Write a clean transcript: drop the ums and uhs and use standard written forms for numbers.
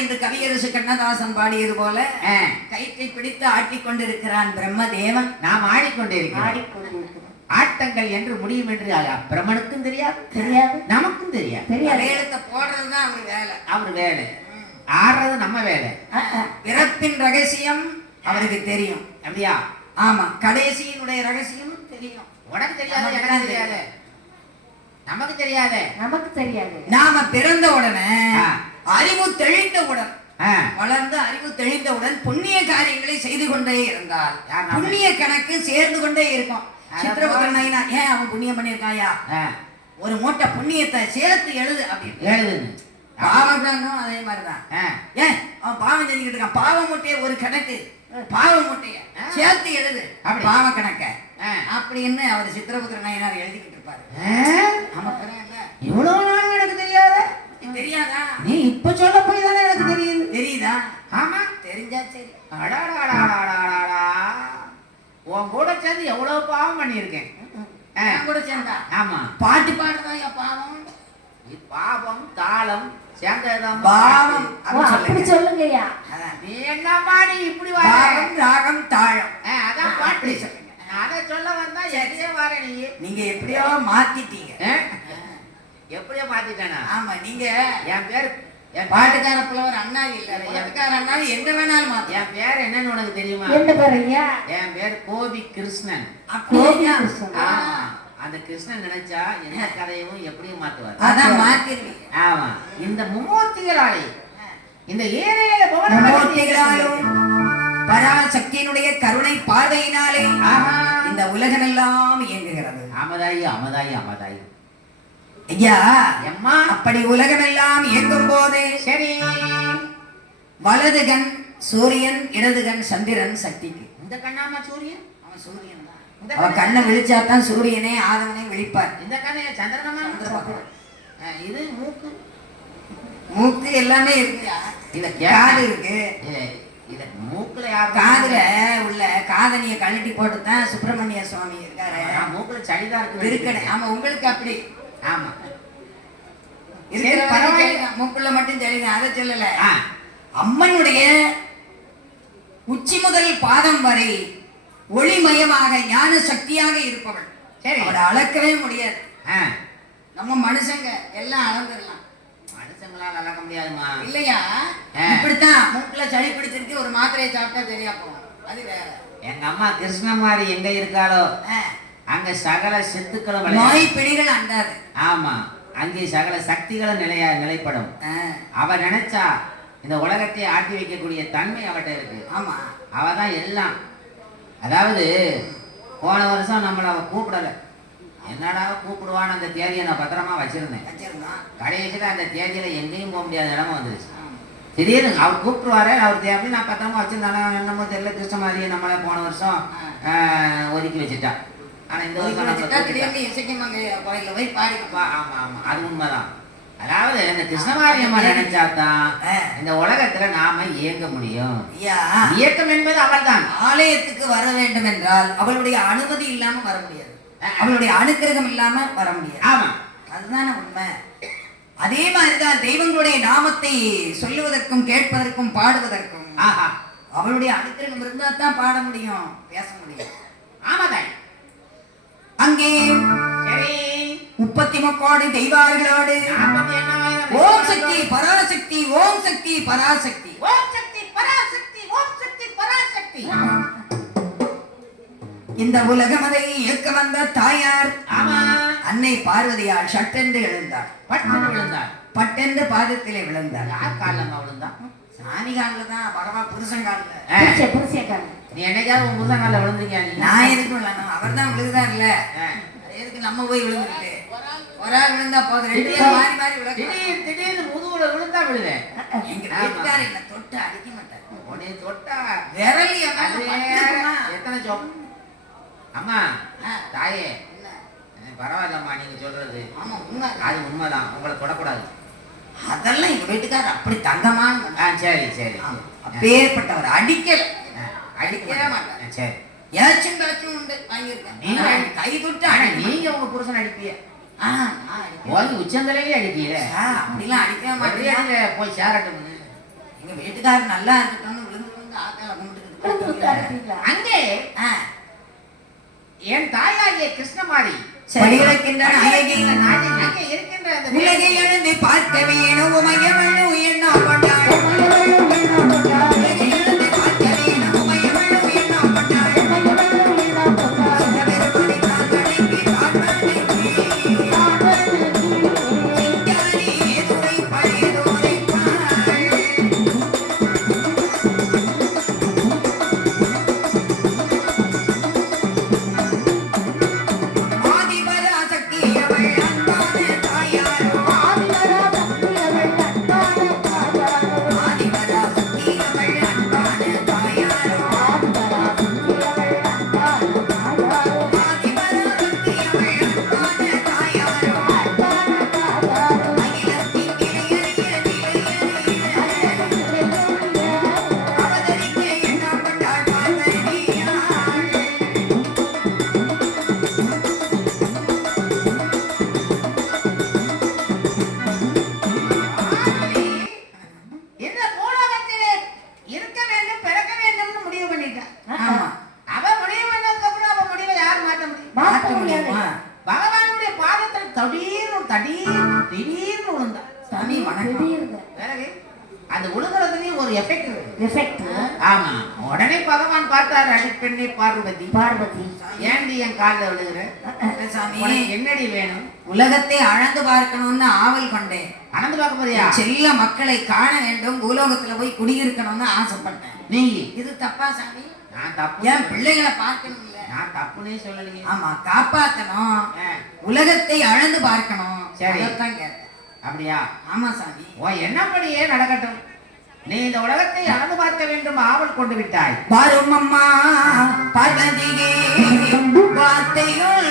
என்று கவியரசு கண்ணதாசன் பாடியது போல கயிற்றை பிடித்து ஆட்டிக்கொண்டிருக்கிறான் பிரம்மதேவன். நாம் ஆடிக்கொண்டிருக்கிறோம். ஆட்டங்கள் என்று முடியும் என்று பிரம்மனுக்கும் தெரியாது, நமக்கும் தெரியாது. எழுத்த போடுறதுதான் அவர் வேலை. அவர் வேலை ஆடுறது நம்ம வேலை. பிறப்பின் ரகசியம் அவருக்கு தெரியும். அப்படியா? ஆமா. கடைசியினுடைய ரகசியம் தெரியும். உனக்கு தெரியாது, எனக்கு தெரியாது, நமக்கு தெரியாது. நமக்கு தெரியாது. நாம பிறந்த உடனே அறிவு தெளிந்தவுடன், வளர்ந்து அறிவு தெளிந்தவுடன் புண்ணிய காரியங்களை செய்து கொண்டே இருந்தால் புண்ணிய கணக்கு சேர்ந்து கொண்டே இருக்கும். சித்திரபுத்திரன் ஏன் அவன் புண்ணியம் பண்ணியிருக்காயா, ஒரு மூட்டை புண்ணியத்தை சேர்த்து எழுது அப்படின்னு எழுதுன்னு. பாவம் அதே மாதிரிதான். ஏன் அவன் பாவம் செஞ்சுக்கிட்டு இருக்கான், பாவ மூட்டையை ஒரு கணக்கு, பாவ மூட்டைய சேர்த்து எழுது பாவ கணக்க அப்படின்னு அவர் சித்திரபுத்திர நாயனார் எழுதிக்கிட்டு இருப்பாரு. இவ்வளவு நாள் எனக்கு தெரியாத. தெரியாதா? நீ இப்ப சொல்ல போய் தானே எனக்கு தெரியுது. தெரியுதா? ஆமா, தெரிஞ்சா சரி. உன் கூட சேர்ந்து எவ்வளவு பாவம் பண்ணியிருக்கேன். கூட சேர்ந்தா? ஆமா. பாட்டு பாடுறதா பாவம்? பாவம் தாளம் சேர்ந்ததுதான் பாவம். அப்படி சொல்லுங்கய்யா. நீ என்னம்மா நீ இப்படி பாவம் ராகம் தாளம் அதான் பாட்டு சொல்லுங்க. அதை சொல்ல வந்தா எதையே வர நீங்க எப்படியோ மாத்திட்டீங்க. எப்படியோ மாத்திட்டானா? ஆமா. நீங்க என் பேர் பாட்டுக்கார புலவர் அண்ணாவி இல்ல, பாட்டுக்கார அண்ணாவி எந்த வேணாலும் மாத்து. என் பேர் என்னன்னு உனக்கு தெரியுமா? என்ன பேர் ஐயா? என் பேர் கோபி கிருஷ்ணன். அந்த கிருஷ்ணன் நினைச்சா என்ன கதையும் எப்படியும் மாத்துவார். அதான் மாத்திருவீங்க. ஆமா. இந்த மும்மூர்த்திகளாலே, இந்த ஏழைய மும்மூர்த்திகளாலும் பராசக்தியினுடைய கருணை பார்வையினாலே இந்த உலகமெல்லாம் இயங்குகிறது. அமதாயி அமதாயி அமதாயி. ஐயா எம்மா, அப்படி உலகமெல்லாம் இயங்கும் போது சரி, வலது கண் சூரியன், இடது கண் சந்திரன் சக்திக்கு. இந்த கண்ணாமா சூரியன்? அவன் சூரியன் தான். அவன் கண்ணை விழிச்சாதான் சூரியனே ஆதவனே விழிப்பார். இந்த கண்ணை சந்திரனமா? இது மூக்கு, மூக்கு எல்லாமே இருக்கு. இந்த காது இருக்கு. இத மூக்குல காதுல உள்ள காதணிய கழட்டி போட்டுதான் சுப்பிரமணிய சுவாமி இருக்காரு. மூக்குல சளிதான் இருக்கு இருக்கனே. ஆமா, உங்களுக்கு அப்படி. ஆமா, மூக்குள்ள மட்டும் சரிதான், அதை சொல்லல. அம்மனுடைய உச்சி முதல் பாதம் வரை ஒளிமயமாக ஞான சக்தியாக இருப்பவள். சரி, அவளை அளக்கவே முடியாது. நம்ம மனுஷங்க எல்லாம் அளந்துடலாம், மனுஷங்களால் அளக்க முடியாதுமா. இல்லையா? இப்படித்தான் மூக்குல சளி பிடிச்சிருக்கு, ஒரு மாத்திரையை சாப்பிட்டா சரியா போகும். அது வேற. எங்க அம்மா கிருஷ்ணமாரி எங்க இருக்காளோ அங்க சகல சித்துக்களும் நோய் பிடிகள் அண்டாது. ஆமா, அங்கே சகல சக்திகளும் நிலைப்படும். அவ நினைச்சா இந்த உலகத்தை ஆட்டி வைக்கக்கூடிய தன்மை அவட்ட இருக்கு. ஆமா, அவதான் எல்லாம். அதாவது போன வருஷம் நம்மள அவ கூப்பிடல, என்னடா கூப்பிடுவான்னு அந்த தேதியை நான் பத்திரமா வச்சிருந்தேன். கடைசியில அந்த தேதியில எங்கேயும் போக முடியாத இடமா வந்துருச்சு. திடீர்னு அவர் கூப்பிட்டுருவாரு, அவர் தேவை நான் பத்திரமா வச்சிருந்தானே என்னமோ தெரியல. கிருஷ்ணமாரியை நம்மளே போன வருஷம் ஒதுக்கி வச்சுட்டா. ஆனா இந்த வருஷம் போய் பாடிப்பா. ஆமா ஆமா, அது உண்மைதான். அதாவது இந்த கிருஷ்ணமாரி அம்மா நினைச்சாதான் இந்த உலகத்துல நாம இயங்க முடியும். இயக்கம் என்பது அவள் தான். ஆலயத்துக்கு வர வேண்டும் என்றால் அவளுடைய அனுமதி இல்லாம வர முடியாது, அவளுடைய அனுக்கிரகம் இல்லாம வர முடியாது. ஆமா, அதுதானே உண்மை. அதே மாதிரிதான் தெய்வங்களுடைய நாமத்தை சொல்லுவதற்கும் கேட்பதற்கும் பாடுவதற்கும் அவளுடைய அனுக்கிரகம் இருந்தா தான் பாட முடியும், பேச முடியும். ஆமாதான். அங்கே 33 தெய்வார்களோடு ஓம் சக்தி பராசக்தி, ஓம் சக்தி பராசக்தி, ஓம் சக்தி பராசக்தி, ஓம் சக்தி பராசக்தி. இந்த உலகம் அதை இயக்க வந்த தாயார் அன்னை பார்வதியால் சட்டென்று எழுந்தாள். பட்டென்று விழுந்தாள். பட்டென்று பாதத்திலே விழுந்தாள். யார் காலில் விழுந்தா? சாமி காலில் தான், பகவான் புருஷன் காலில். நீ என்னைக்காவது உன் புருஷன் காலில் விழுந்திருக்கியா? நான் எதுக்கு விழணும், அவர் தான் விழுகுதான் இல்ல, எதுக்கு நம்ம போய் விழுந்துட்டு? ஒரு ஆள் விழுந்தா போதும், ரெண்டு பேரும் மாறி மாறி விழுந்து திடீர்னு முதுகுல விழுந்தா விழுவேன். எங்க வீட்டுக்காரர் என்ன தொட்டு அடிக்க மாட்டார். உடனே தொட்டா விரல் எத்தனை சோம். அம்மா தாயே, பரவாயில்லம்மா நீங்க சொல்றது. ஆமா, உண்மை, அது உண்மைதான். உங்களை தொடக்கூடாது. அதெல்லாம் எங்க வீட்டுக்காரர் அப்படி தங்கமான. சரி சரி, அப்பேற்பட்டவர் அடிக்கல, அடிக்கவே மாட்டார். சரி, ஏச்சும் பேச்சும் உண்டு, வாங்கியிருக்கேன். கை தொட்டு நீங்க உங்க புருஷன் அடிப்பீங்க, உச்சந்தலையே அடிப்பீங்க. அப்படிலாம் அடிக்கவே மாட்டேங்க. போய் சேரட்டும். எங்க வீட்டுக்காரர் நல்லா இருக்கட்டும்னு விழுந்து விழுந்து ஆத்தால கும்பிட்டுக்கிட்டு அங்கே என் தாயாகிய கிருஷ்ணமாரி சரிகின்றன அங்கே இருக்கின்ற அந்த உலகில் எழுந்து பார்க்க வேணும் உமையவளும் என்ன கொண்டாள் அந்த உலகத்துலயும் ஒரு எஃபெக்ட் ஆமா. உடனே பகவான் பார்த்தாரு, அடிப்பெண்ணே பார்வதி ஏண்டி என் காலில் விழுகிற சாமி என்னடி வேணும்? உலகத்தை அளந்து பார்க்கணும்னு ஆவல் கொண்டேன். அளந்து பார்க்க போறியா? செல்ல மக்களை காண வேண்டும், பூலோகத்துல போய் குடியிருக்கணும்னு ஆசைப்பட்டேன். நீ இது தப்பா சாமி? நான் தப்பு. என் பிள்ளைகளை பார்க்கணும் இல்ல, நான் தப்புனே சொல்லலையே. ஆமா, காப்பாத்தணும், உலகத்தை அளந்து பார்க்கணும். சரி அதான் கேட்டேன். அப்படியா? ஆமா சாமி. ஓ என்னப்படியே நடக்கட்டும். நீ இந்த உலகத்தை அளந்து பார்க்க வேண்டும் ஆவல் கொண்டு விட்டாய். வரும் அம்மா பார்வதியே வார்த்தைகள்